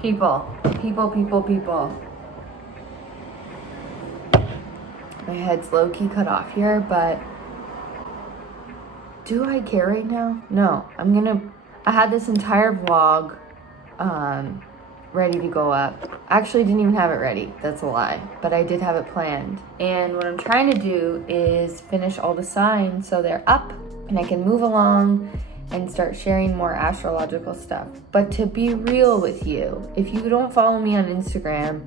People. My head's low-key cut off here, but do I care right now? No, I had this entire vlog ready to go up. I actually didn't even have it ready, that's a lie, but I did have it planned. And what I'm trying to do is finish all the signs so they're up and I can move along and start sharing more astrological stuff. But to be real with you, if you don't follow me on Instagram,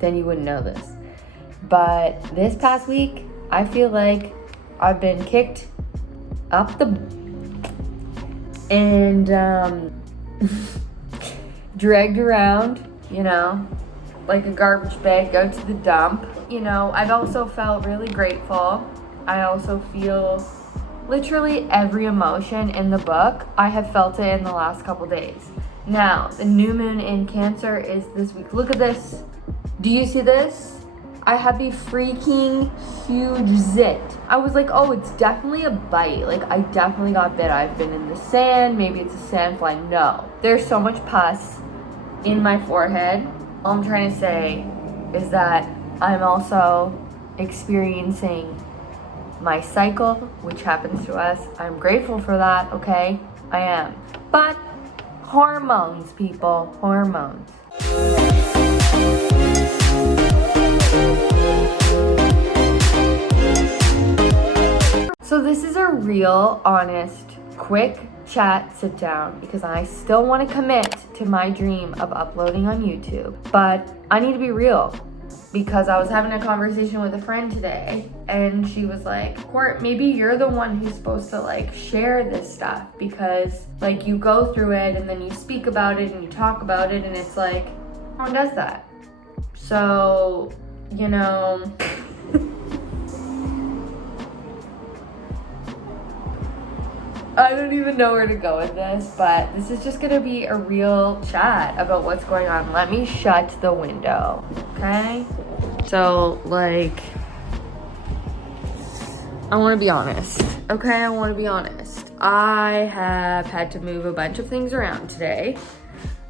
then you wouldn't know this. But this past week, I feel like I've been kicked up and dragged around, you know, like a garbage bag out to the dump. You know, I've also felt really grateful. I also feel literally every emotion in the book. I have felt it in the last couple days. Now, the new moon in Cancer is this week. Look at this. Do you see this? I have a freaking huge zit. I was like, oh, it's definitely a bite. Like, I definitely got bit. I've been in the sand. Maybe it's a sandfly. No. There's so much pus in my forehead. All I'm trying to say is that I'm also experiencing my cycle, which happens to us. I'm grateful for that, okay? I am. But hormones, people. Hormones. So this is a real, honest, quick chat sit down because I still want to commit to my dream of uploading on YouTube. But I need to be real because I was having a conversation with a friend today and she was like, Court, maybe you're the one who's supposed to like share this stuff because like you go through it and then you speak about it and you talk about it and it's like, no one does that. So, you know, I don't even know where to go with this, but this is just gonna be a real chat about what's going on. Let me shut the window, okay? So, like, I wanna be honest, okay? I wanna be honest. I have had to move a bunch of things around today.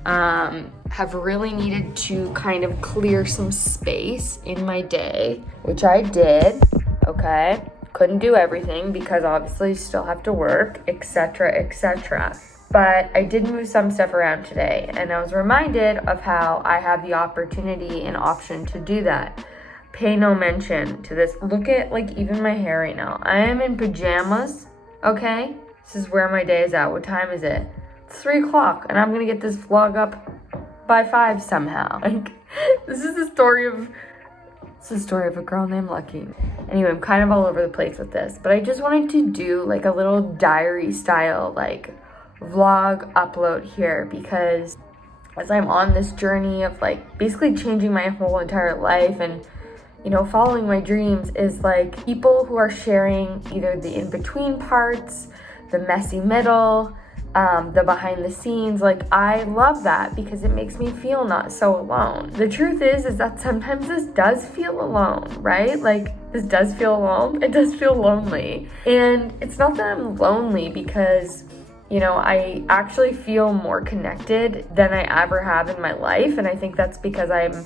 Have really needed to kind of clear some space in my day, which I did, okay? Couldn't do everything because obviously you still have to work, etc., etc. But I did move some stuff around today and I was reminded of how I have the opportunity and option to do that. Pay no mention to this. Look at like even my hair right now. I am in pajamas, okay? This is where my day is at. What time is it? It's 3 o'clock and I'm gonna get this vlog up by 5 somehow. Like, this is the story of a girl named Lucky. Anyway, I'm kind of all over the place with this, but I just wanted to do like a little diary style like vlog upload here because as I'm on this journey of like basically changing my whole entire life and, you know, following my dreams is like people who are sharing either the in-between parts, the messy middle, the behind the scenes. Like, I love that because it makes me feel not so alone. The truth is that sometimes this does feel alone, right? Like, this does feel alone. It does feel lonely. And it's not that I'm lonely because, you know, I actually feel more connected than I ever have in my life. And I think that's because I'm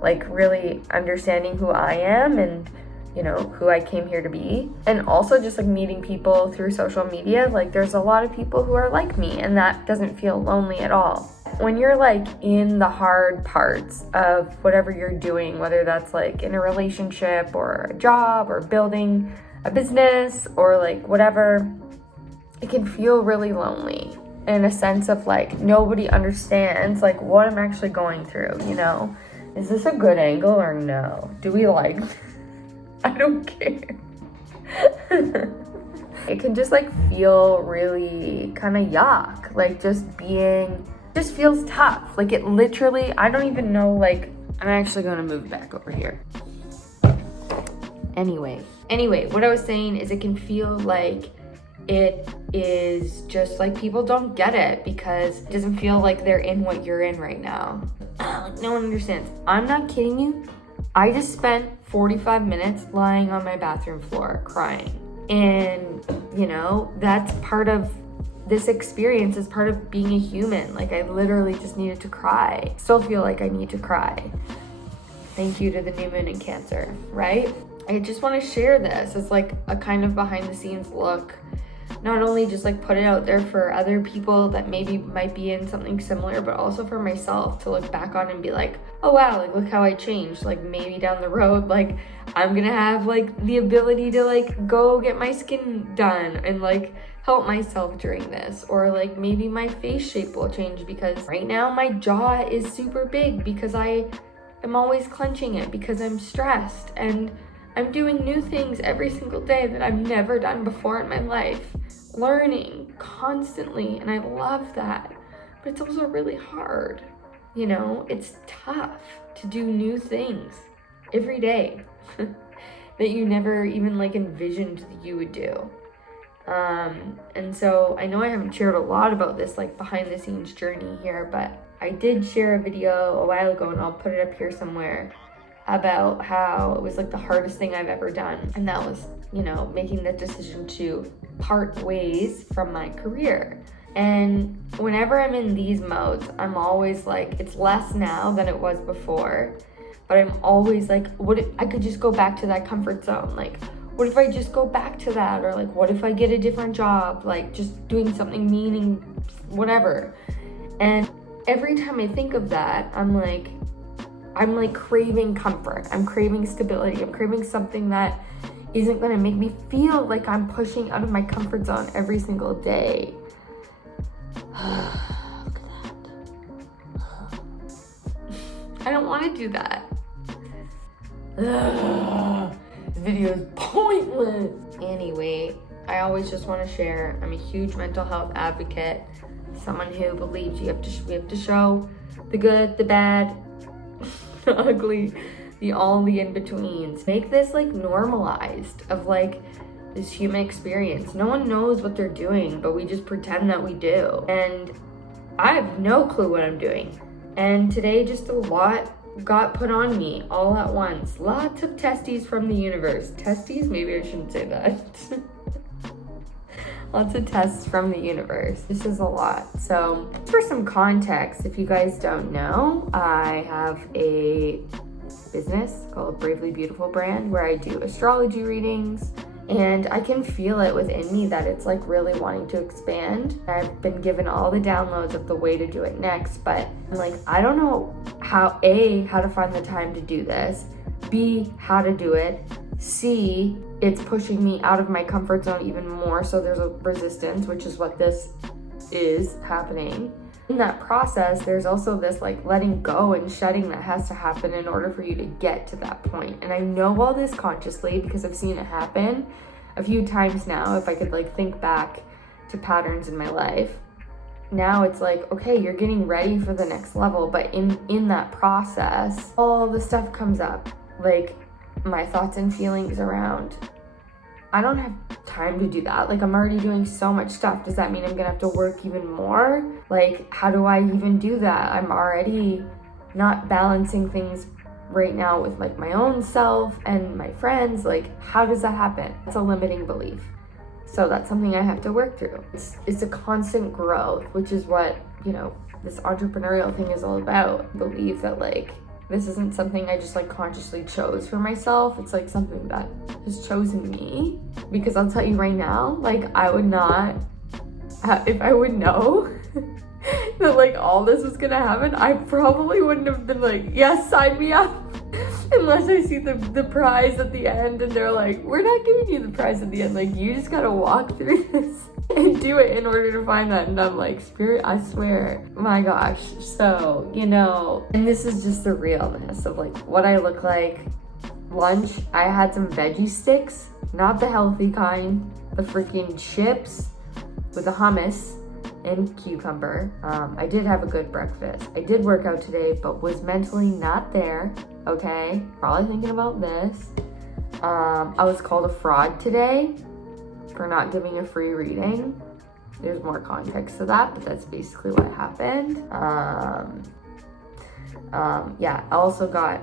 like really understanding who I am and, you know, who I came here to be. And also just like meeting people through social media, like there's a lot of people who are like me and that doesn't feel lonely at all. When you're like in the hard parts of whatever you're doing, whether that's like in a relationship or a job or building a business or like whatever, it can feel really lonely in a sense of like nobody understands like what I'm actually going through, you know? Is this a good angle or no? Do we like I don't care. It can just like feel really kind of yuck. Like just feels tough. Like it literally, I don't even know, like, I'm actually gonna move back over here. Anyway, what I was saying is it can feel like it is just like people don't get it because it doesn't feel like they're in what you're in right now. Like no one understands. I'm not kidding you. I just spent 45 minutes lying on my bathroom floor crying. And, you know, that's part of this experience is part of being a human. Like, I literally just needed to cry. Still feel like I need to cry. Thank you to the new moon in Cancer, right? I just want to share this as like a kind of behind the scenes look. Not only just like put it out there for other people that maybe might be in something similar, but also for myself to look back on and be like, oh wow, like look how I changed. Like maybe down the road, like I'm gonna have like the ability to like go get my skin done and like help myself during this. Or like maybe my face shape will change, because right now my jaw is super big because I am always clenching it because I'm stressed, and I'm doing new things every single day that I've never done before in my life. Learning constantly, and I love that. But it's also really hard. You know, it's tough to do new things every day that you never even like envisioned that you would do. And so I know I haven't shared a lot about this like behind the scenes journey here, but I did share a video a while ago, and I'll put it up here somewhere, about how it was like the hardest thing I've ever done. And that was, you know, making the decision to part ways from my career. And whenever I'm in these modes, I'm always like, it's less now than it was before, but I'm always like, what if I could just go back to that comfort zone? Like, what if I just go back to that? Or like, what if I get a different job? Like just doing something whatever. And every time I think of that, I'm like craving comfort. I'm craving stability. I'm craving something that isn't gonna make me feel like I'm pushing out of my comfort zone every single day. Look at that. I don't wanna do that. This video is pointless. Anyway, I always just wanna share, I'm a huge mental health advocate, someone who believes we have to show the good, the bad, the ugly, all the in-betweens. Make this like normalized of like this human experience. No one knows what they're doing, but we just pretend that we do. And I have no clue what I'm doing. And today just a lot got put on me all at once. Lots of testes from the universe. Testes? Maybe I shouldn't say that. Lots of tests from the universe. This is a lot. So for some context, if you guys don't know, I have a business called Bravely Beautiful Brand where I do astrology readings, and I can feel it within me that it's like really wanting to expand. I've been given all the downloads of the way to do it next, but I'm like, I don't know how to find the time to do this, B, how to do it, C, it's pushing me out of my comfort zone even more, so there's a resistance, which is what this is happening. In that process, there's also this like letting go and shedding that has to happen in order for you to get to that point. And I know all this consciously because I've seen it happen a few times now. If I could like think back to patterns in my life, now it's like, okay, you're getting ready for the next level, but in that process, all the stuff comes up, like my thoughts and feelings around, I don't have time to do that. Like, I'm already doing so much stuff. Does that mean I'm gonna have to work even more? Like, how do I even do that? I'm already not balancing things right now with like my own self and my friends. Like, how does that happen? It's a limiting belief. So that's something I have to work through. It's a constant growth, which is what, you know, this entrepreneurial thing is all about. I believe that like, this isn't something I just like consciously chose for myself. It's like something that has chosen me, because I'll tell you right now, like I would not, if I would know that like all this was gonna happen, I probably wouldn't have been like, yes, sign me up. Unless I see the prize at the end and they're like, we're not giving you the prize at the end. Like, you just gotta walk through this and do it in order to find that. And I'm like, Spirit, I swear, my gosh. So, you know, and this is just the realness of like what I look like. Lunch, I had some veggie sticks, not the healthy kind, the freaking chips with the hummus and cucumber. I did have a good breakfast. I did work out today, but was mentally not there. Okay, probably thinking about this. I was called a fraud today for not giving a free reading. There's more context to that, but that's basically what happened. Yeah, I also got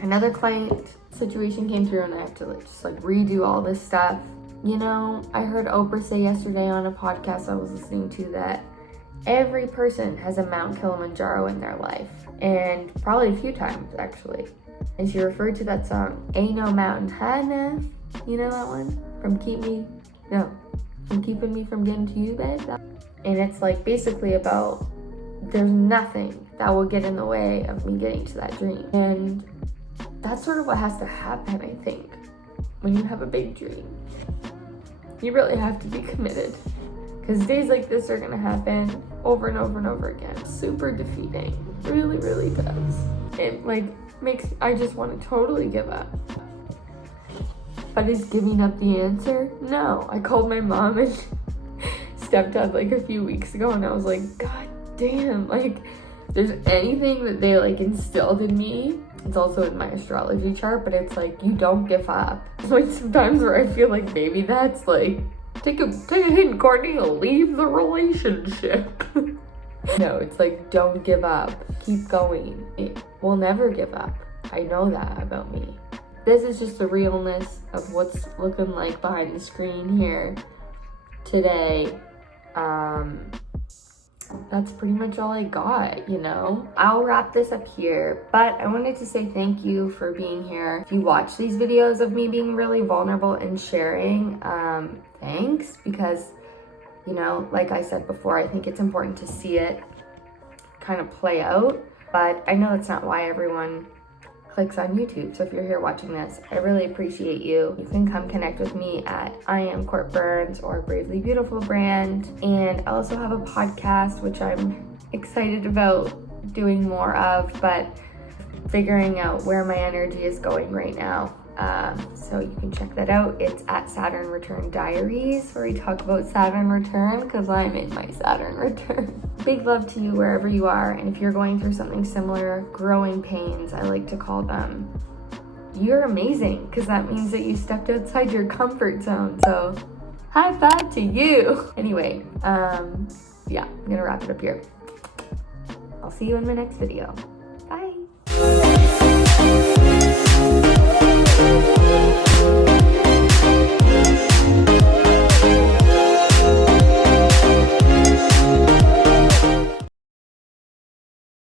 another client situation came through and I have to like, just like redo all this stuff. You know, I heard Oprah say yesterday on a podcast I was listening to that every person has a Mount Kilimanjaro in their life, and probably a few times actually. And she referred to that song, Ain't No Mountain High Enough. You know that one? From Keeping Me From Getting to You, babe. And it's like basically about there's nothing that will get in the way of me getting to that dream. And that's sort of what has to happen, I think, when you have a big dream. You really have to be committed, because days like this are gonna happen over and over and over again. Super defeating, really, really does. It like I just want to totally give up. But is giving up the answer? No. I called my mom and stepdad like a few weeks ago, and I was like, God damn, like, if there's anything that they like instilled in me, it's also in my astrology chart, but it's like, you don't give up. Like sometimes where I feel like maybe that's like, take a hint, Courtney, leave the relationship. No, it's like, don't give up, keep going. We'll never give up. I know that about me. This is just the realness of what's looking like behind the screen here today. That's pretty much all I got, you know? I'll wrap this up here, but I wanted to say thank you for being here. If you watch these videos of me being really vulnerable and sharing, thanks, because, you know, like I said before, I think it's important to see it kind of play out, but I know that's not why everyone clicks on YouTube. So if you're here watching this, I really appreciate you. You can come connect with me at I Am Court Burns or Bravely Beautiful brand. And I also have a podcast, which I'm excited about doing more of, but figuring out where my energy is going right now. So you can check that out. It's at Saturn Return Diaries, where we talk about Saturn return, because I'm in my Saturn return. Big love to you wherever you are, and if you're going through something similar, growing pains, I like to call them, you're amazing, because that means that you stepped outside your comfort zone. So high five to you. Anyway, yeah, I'm gonna wrap it up here. I'll see you in my next video.